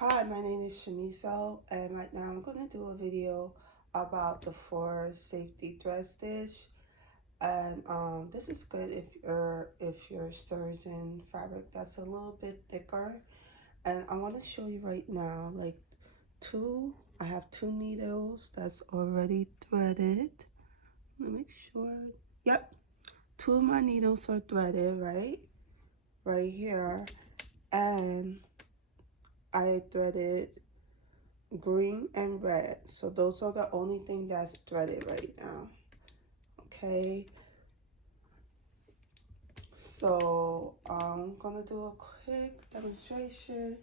Hi, my name is Shamiso, and right now I'm going to do a video about the 4 safety thread stitch. And this is good if you're serging fabric that's a little bit thicker. And I want to show you right now, like I have 2 needles that's already threaded. Let me make sure. Yep, 2 of my needles are threaded right here, and I threaded green and red, so those are the only thing that's threaded right now. Okay, so I'm gonna do a quick demonstration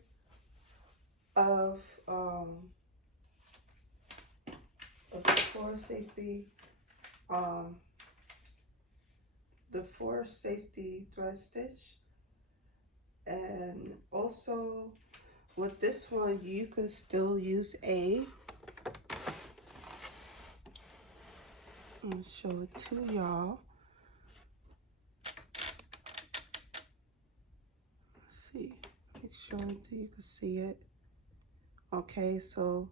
of the 4 safety thread stitch. And also with this one, you can still use A. I'm gonna show it to y'all. Let's see, make sure that you can see it. Okay, so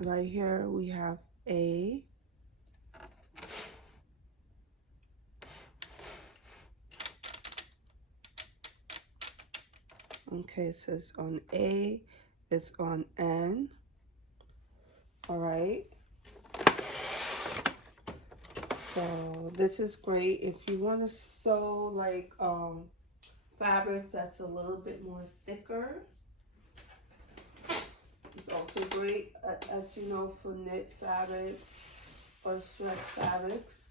right here we have A. Okay, it says on A, it's on N. All right. So this is great if you want to sew like fabrics that's a little bit more thicker. It's also great, as you know, for knit fabric or stretch fabrics.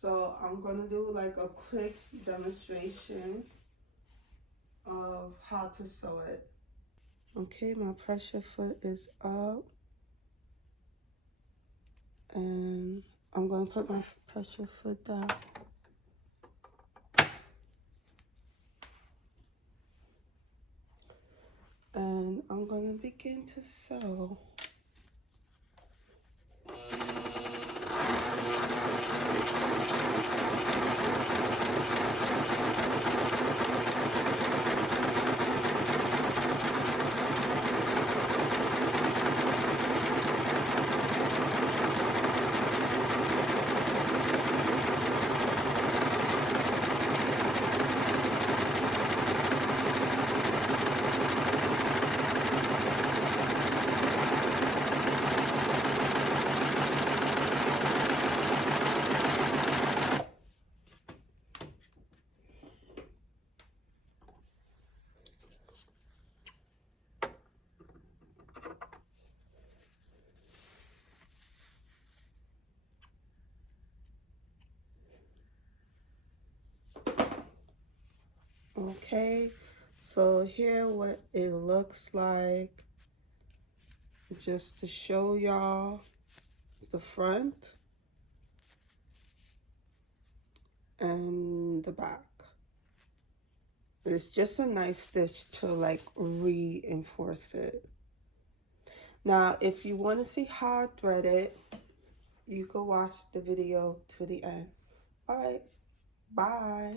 So I'm gonna do like a quick demonstration of how to sew it. Okay, my pressure foot is up, and I'm going to put my pressure foot down. And I'm going to begin to sew. Okay, so here what it looks like, just to show y'all the front and the back. It's just a nice stitch to like reinforce it. Now if you want to see how I thread it, you can watch the video to the end. All right, bye.